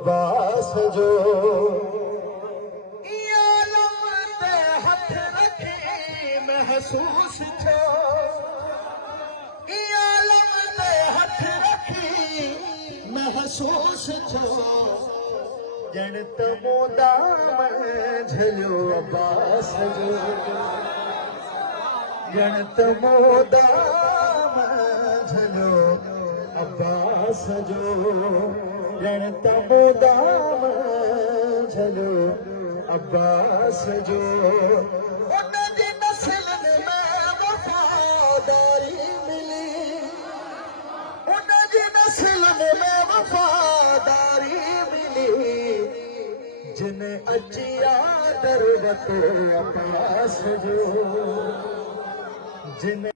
अब्बास जो हथ रखी महसूस थियो हथ रखी महसूस थियो ॼण त मूं दाम झलियो अब्बास जो ॼण त मूं दाम झलियो अब्बास जो ॼण त मूं दाम झलियो अब्बास जो उन जी नस्लनि में वफ़ादारी मिली उन जी नस्लनि में वफ़ादारी मिली जिन अची आदर वतो अब्बास जो जिन